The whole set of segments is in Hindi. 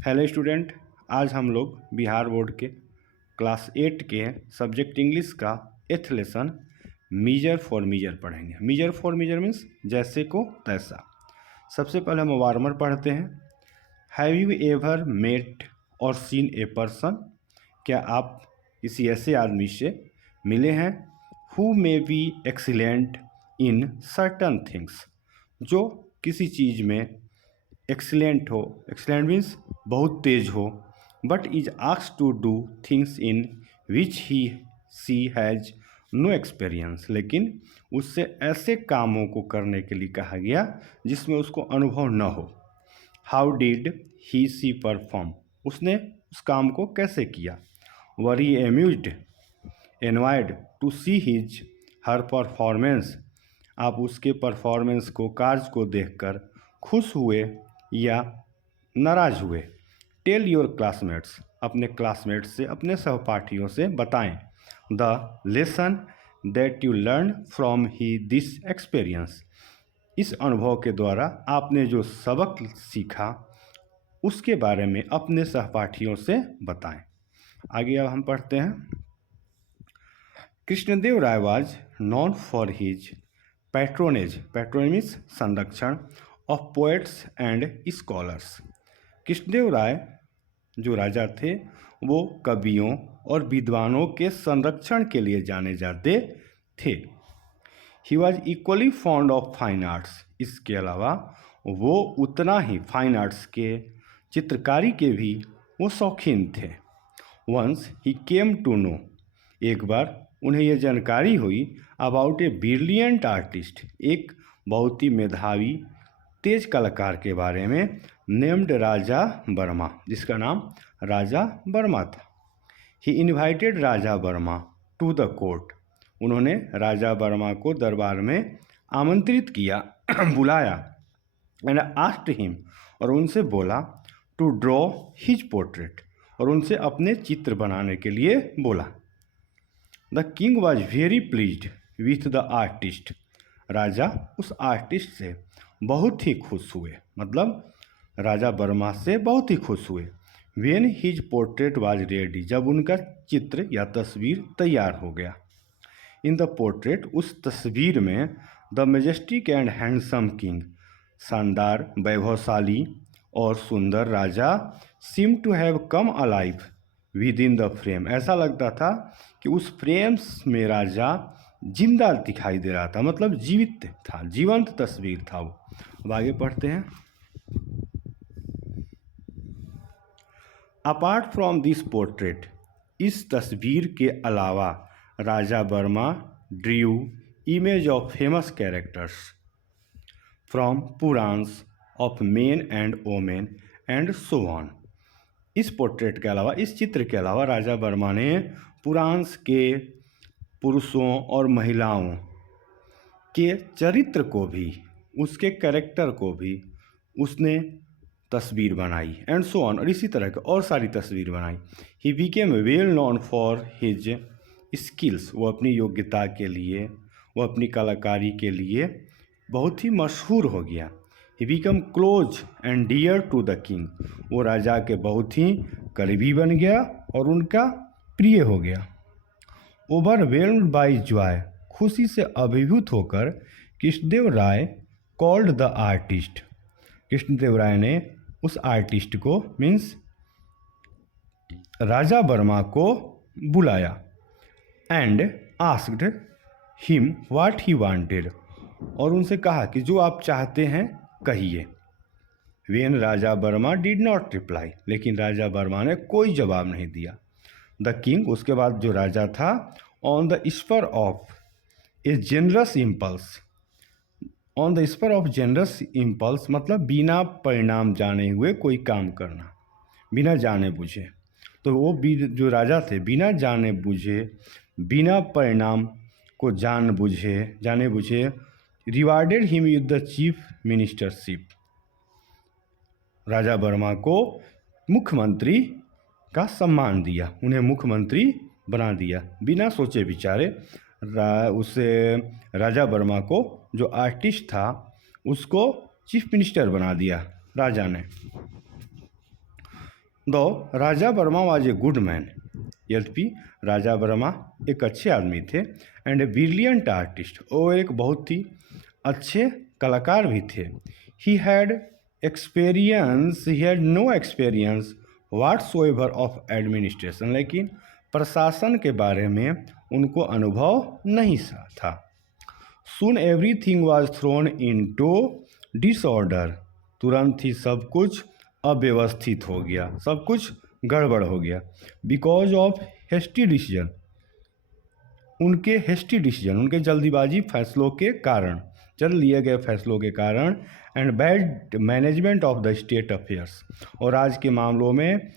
हेलो स्टूडेंट, आज हम लोग बिहार बोर्ड के क्लास 8 के सब्जेक्ट इंग्लिश का एथ लेसन मीजर फॉर मीजर पढ़ेंगे। मीजर फॉर मीजर मीन्स जैसे को तैसा। सबसे पहले हम वार्मर पढ़ते हैं। हैव यू एवर मेट और सीन ए पर्सन? क्या आप किसी ऐसे आदमी से मिले हैं who may be excellent in certain things, जो किसी चीज़ में एक्सीलेंट हो। एक्सीलेंट मीन्स बहुत तेज हो। But is asked to do things in which he she has no experience, लेकिन उससे ऐसे कामों को करने के लिए कहा गया जिसमें उसको अनुभव न हो। How did he see perform? उसने उस काम को कैसे किया। Were he amused envied to see his her performance? आप उसके परफॉर्मेंस को, कार्य को देखकर खुश हुए या नाराज हुए। टेल योर क्लासमेट्स, अपने क्लासमेट्स से, अपने सहपाठियों से बताएं। The lesson that you learn from he this experience, इस अनुभव के द्वारा आपने जो सबक सीखा उसके बारे में अपने सहपाठियों से बताएं। आगे अब हम पढ़ते हैं। Krishnadeva Raya was known for his patronage, patronage means संरक्षण, of poets and scholars. Krishnadeva Raya जो राजा थे वो कवियों और विद्वानों के संरक्षण के लिए जाने जाते थे। He was equally fond of fine arts, इसके अलावा वो उतना ही फाइन आर्ट्स के, चित्रकारी के भी वो शौकीन थे। Once he came to know, एक बार उन्हें यह जानकारी हुई अबाउट ए ब्रिलियंट आर्टिस्ट, एक बहुत ही मेधावी तेज कलाकार के बारे में, नेम्ड राजा वर्मा, जिसका नाम राजा वर्मा था। He invited Raja Varma to the court, उन्होंने राजा वर्मा को दरबार में आमंत्रित किया बुलाया। एंड आस्क्ड हिम, और उनसे बोला, टू ड्रॉ हिज पोर्ट्रेट, और उनसे अपने चित्र बनाने के लिए बोला। The king was very pleased with the artist, राजा उस आर्टिस्ट से बहुत ही खुश हुए, मतलब राजा वर्मा से बहुत ही खुश हुए। When his portrait was ready, जब उनका चित्र या तस्वीर तैयार हो गया। इन द पोर्ट्रेट, उस तस्वीर में, the majestic and handsome king, शानदार, वैभवशाली और सुंदर राजा, seem to have come alive within the frame, ऐसा लगता था कि उस फ्रेम में राजा जिंदा दिखाई दे रहा था, मतलब जीवित था, जीवंत तस्वीर था वो। अब आगे पढ़ते हैं। अपार्ट फ्रॉम दिस पोर्ट्रेट, इस तस्वीर के अलावा Raja Varma drew image of famous characters from Puranas of men and women and so on. इस पोर्ट्रेट के अलावा, इस चित्र के अलावा राजा वर्मा ने पुराण्स के पुरुषों और महिलाओं के चरित्र को भी, उसके कैरेक्टर को भी उसने तस्वीर बनाई, एंड सो ऑन, और इसी तरह की और सारी तस्वीर बनाई। He became well known for his skills, वो अपनी योग्यता के लिए, वो अपनी कलाकारी के लिए बहुत ही मशहूर हो गया। He become close and dear to the king, वो राजा के बहुत ही करीबी बन गया और उनका प्रिय हो गया। ओवरवेल्म्ड बाय जॉय, खुशी से अभिभूत होकर कृष्णदेव राय कॉल्ड द आर्टिस्ट, कृष्णदेव राय ने उस आर्टिस्ट को, मीन्स राजा वर्मा को बुलाया। And asked him what he wanted, और उनसे कहा कि जो आप चाहते हैं कहिए। When Raja Verma did not reply, लेकिन राजा वर्मा ने कोई जवाब नहीं दिया। द किंग, उसके बाद जो राजा था, on the spur of a generous impulse, on the spur of generous impulse मतलब बिना परिणाम जाने हुए कोई काम करना, बिना जाने बुझे। तो वो जो राजा थे, बिना जाने बुझे, बिना परिणाम को जाने बुझे rewarded him with the chief ministership, Raja Varma को मुख्यमंत्री का सम्मान दिया, उन्हें मुख्यमंत्री बना दिया बिना सोचे विचारे। उसे राजा वर्मा को, जो आर्टिस्ट था, उसको चीफ मिनिस्टर बना दिया राजा ने। Though Raja Varma was a good man. यद्यपि राजा वर्मा एक अच्छे आदमी थे एंड ए ब्रिलियंट आर्टिस्ट, और एक बहुत ही अच्छे कलाकार भी थे। He had no experience whatsoever of administration, लेकिन प्रशासन के बारे में उनको अनुभव नहीं था। Soon everything was thrown into disorder, तुरंत ही सब कुछ अव्यवस्थित हो गया, सब कुछ गड़बड़ हो गया। बिकॉज ऑफ हेस्टी डिसीजन, उनके जल्दीबाजी फैसलों के कारण, जल्द लिए गए फैसलों के कारण, and bad management of the state affairs, और आज के मामलों में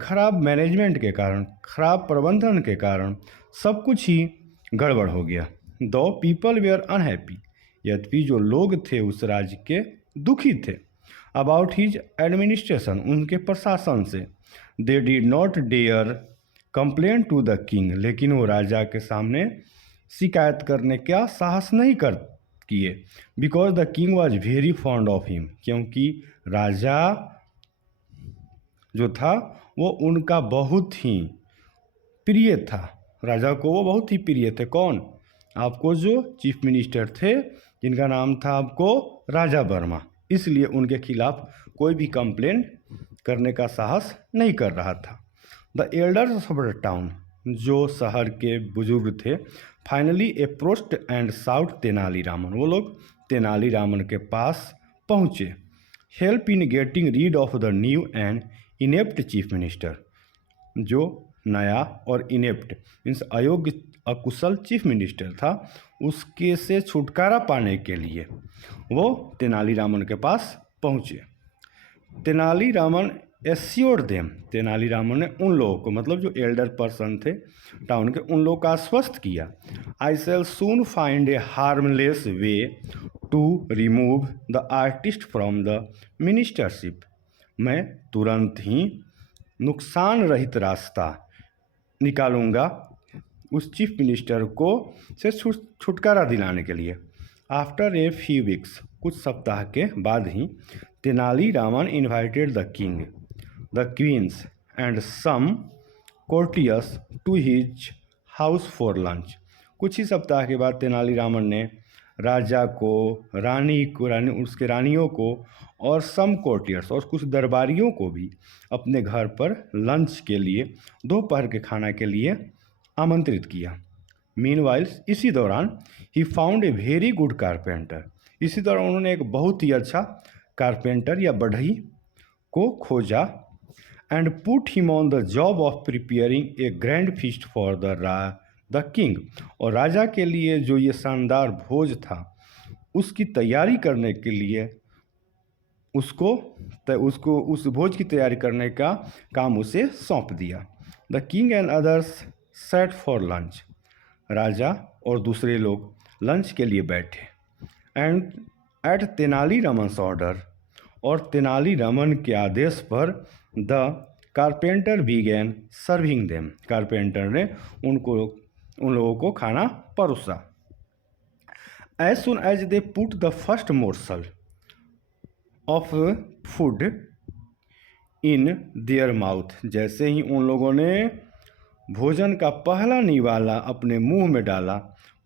खराब मैनेजमेंट के कारण, खराब प्रबंधन के कारण सब कुछ ही गड़बड़ हो गया। दो पीपल वेयर अनहैप्पी, यद्यपि जो लोग थे उस राज्य के दुखी थे। अबाउट हिज एडमिनिस्ट्रेशन, उनके प्रशासन से। They did not dare complain to the king, लेकिन वो राजा के सामने शिकायत करने का साहस नहीं किए। Because the king was very fond of him, क्योंकि राजा जो था वो उनका बहुत ही प्रिय था। राजा को वो बहुत ही प्रिय थे। कौन? आपको जो चीफ मिनिस्टर थे जिनका नाम था आपको राजा वर्मा, इसलिए उनके खिलाफ कोई भी कंप्लेन करने का साहस नहीं कर रहा था। The elders of the town, जो शहर के बुजुर्ग थे, finally approached and sought Tenaliraman, वो लोग तेनालीरामन के पास पहुँचे। Help in getting rid of the new and inept chief minister, जो नया और इनेप्ट मीन्स अयोग्य अकुशल चीफ मिनिस्टर था, उसके से छुटकारा पाने के लिए वो तेनालीरामन के पास पहुँचे। तेनालीरामन एश्योर्ड देम, तेनालीरामन ने उन लोगों को, मतलब जो एल्डर पर्सन थे टाउन के, उन लोगों का आश्वस्त किया। I shall soon find a harmless way to remove the artist from the ministership, मैं तुरंत ही नुकसान रहित रास्ता निकालूंगा उस चीफ मिनिस्टर को से छुटकारा दिलाने के लिए। आफ्टर ए फ्यू वीक्स, कुछ सप्ताह के बाद ही, Tenaliraman invited the king, the queens and some courtiers to his house for lunch. कुछ ही सप्ताह के बाद तेनालीरामन ने राजा को, उसके रानियों को और सम कोर्टियर्स और कुछ दरबारियों को भी अपने घर पर लंच के लिए, दोपहर के खाना के लिए आमंत्रित किया। मीनवाइल, इसी दौरान, he found a very good carpenter, इसी दौरान उन्होंने एक बहुत ही अच्छा कारपेंटर या बढ़ई को खोजा। And put him on the job of preparing A grand feast for the king, और राजा के लिए जो ये शानदार भोज था उसकी तैयारी करने के लिए उसको उस भोज की तैयारी करने का काम उसे सौंप दिया। The king and others sat for lunch, राजा और दूसरे लोग लंच के लिए बैठे। एंड एट तेनालीरामन्स ऑर्डर, और तेनालीरामन के आदेश पर, the carpenter began serving them, carpenter ने उन लोगों को खाना परोसा। As soon as they put the first morsel of food in their mouth, जैसे ही उन लोगों ने भोजन का पहला निवाला अपने मुंह में डाला,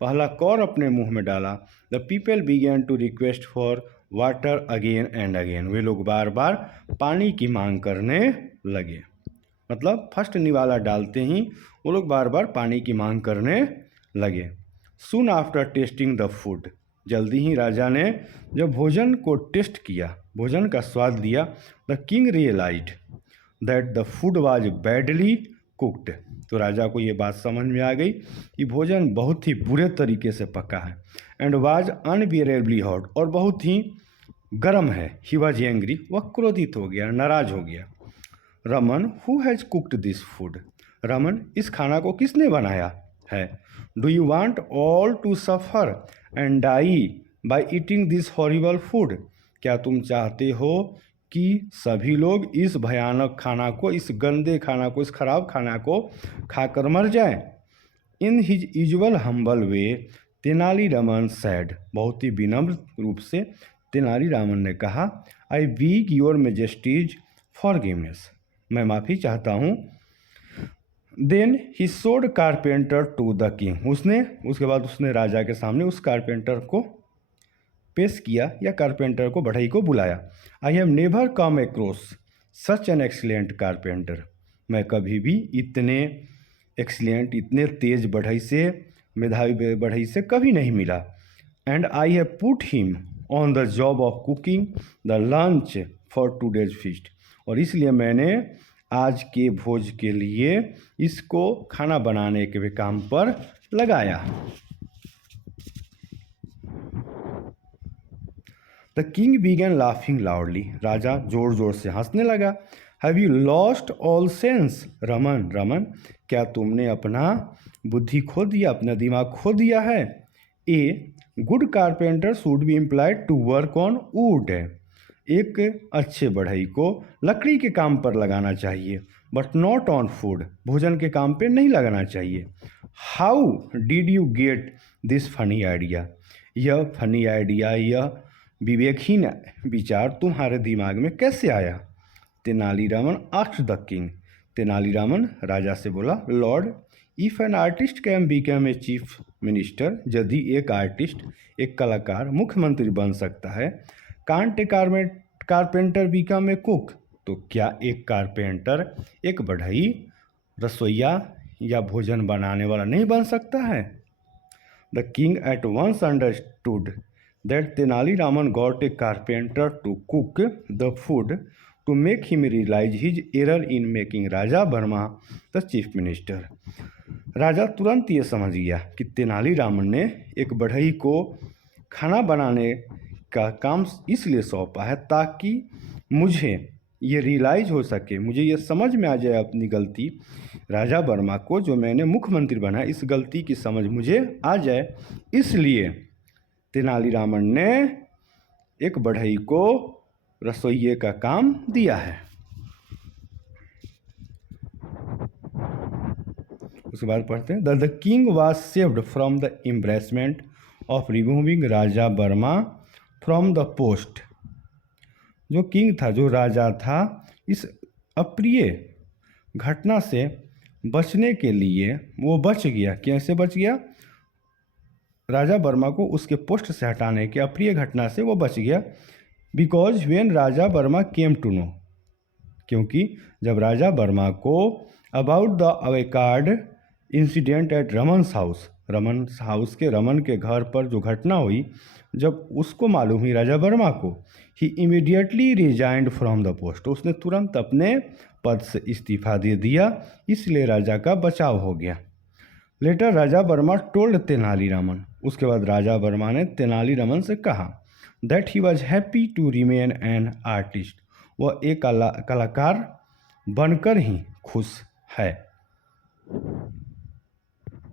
पहला कौर अपने मुंह में डाला, the people began to request for water again and again, वे लोग बार बार पानी की मांग करने लगे। मतलब फर्स्ट निवाला डालते ही वो लोग बार बार पानी की मांग करने लगे। Soon after testing the food, जल्दी ही राजा ने जब भोजन को टेस्ट किया, भोजन का स्वाद लिया, the king realised that the food was badly cooked, तो राजा को ये बात समझ में आ गई कि भोजन बहुत ही बुरे तरीके से पका है। एंड वाज अनबियरेबली हॉट, और बहुत ही गर्म है। ही वाज एंग्री, वह क्रोधित हो गया, नाराज हो गया। Raman, who has cooked this food, Raman, इस खाना को किसने बनाया है। Do you want all to suffer and die by eating this horrible food, क्या तुम चाहते हो कि सभी लोग इस भयानक खाना को, इस गंदे खाना को, इस खराब खाना को खाकर मर जाएं। In his usual humble way, Tenali Raman sad, बहुत ही विनम्र रूप से तेनालीरामन ने कहा, आई बीग योर मेजेस्टीज फॉरगिवनेस, मैं माफ़ी चाहता हूँ। Then he showed carpenter to the king, उसके बाद उसने राजा के सामने उस कारपेंटर को पेश किया या कारपेंटर को, बढ़ई को बुलाया। I have never come across such an excellent carpenter, मैं कभी भी इतने एक्सीलेंट, इतने तेज बढ़ई से, मेधावी बढ़ई से कभी नहीं मिला। And I have put him on the job of cooking the lunch for today's feast, और इसलिए मैंने आज के भोज के लिए इसको खाना बनाने के काम पर लगाया। The king began laughing loudly, राजा जोर जोर से हंसने लगा। Have you lost all sense Raman, Raman क्या तुमने अपना बुद्धि खो दिया, अपना दिमाग खो दिया है। A good carpenter should be employed to work on wood, एक अच्छे बढ़ई को लकड़ी के काम पर लगाना चाहिए, बट नॉट ऑन फूड, भोजन के काम पे नहीं लगाना चाहिए। How did you get this funny idea, यह फनी आइडिया, यह विवेकहीन विचार तुम्हारे दिमाग में कैसे आया। Tenaliraman asked the king, Tenaliraman राजा से बोला, lord if an artist can become a chief minister, यदि एक आर्टिस्ट, एक कलाकार मुख्यमंत्री बन सकता है, can't a carpenter become a cook, तो क्या एक कारपेंटर, एक बढ़ई, रसोइया या भोजन बनाने वाला नहीं बन सकता है। The king at once understood that Tenali Raman got a carpenter to cook the food to make him realize his error in making Raja Verma the chief minister. राजा तुरंत ये समझ गया कि तेनालीरामन ने एक बढ़ई को खाना बनाने का काम इसलिए सौंपा है ताकि मुझे ये रियलाइज हो सके, मुझे ये समझ में आ जाए अपनी गलती, राजा वर्मा को जो मैंने मुख्यमंत्री बनाया इस गलती की समझ मुझे आ जाए, इसलिए तेनालीरामन ने एक बढ़ई को रसोइये का काम दिया है। उसके बाद पढ़ते हैं, the king was saved from the embarrassment of removing Raja Varma from the post, जो किंग था, जो राजा था, इस अप्रिय घटना से बचने के लिए वो बच गया। कैसे बच गया, राजा वर्मा को उसके पोस्ट से हटाने के अप्रिय घटना से वो बच गया। Because when Raja Varma came to know, क्योंकि जब राजा वर्मा को about the awkward incident at Raman's house, Raman house के, रमन के घर पर जो घटना हुई, जब उसको मालूम हुई राजा वर्मा को, he immediately resigned from the post, उसने तुरंत अपने पद से इस्तीफा दे दिया, इसलिए राजा का बचाव हो गया। लेटर राजा वर्मा टोल्ड तेनालीरामन, उसके बाद राजा वर्मा ने तेनालीरामन से कहा, that he was happy to remain an artist, वह एक कलाकार बनकर ही खुश है।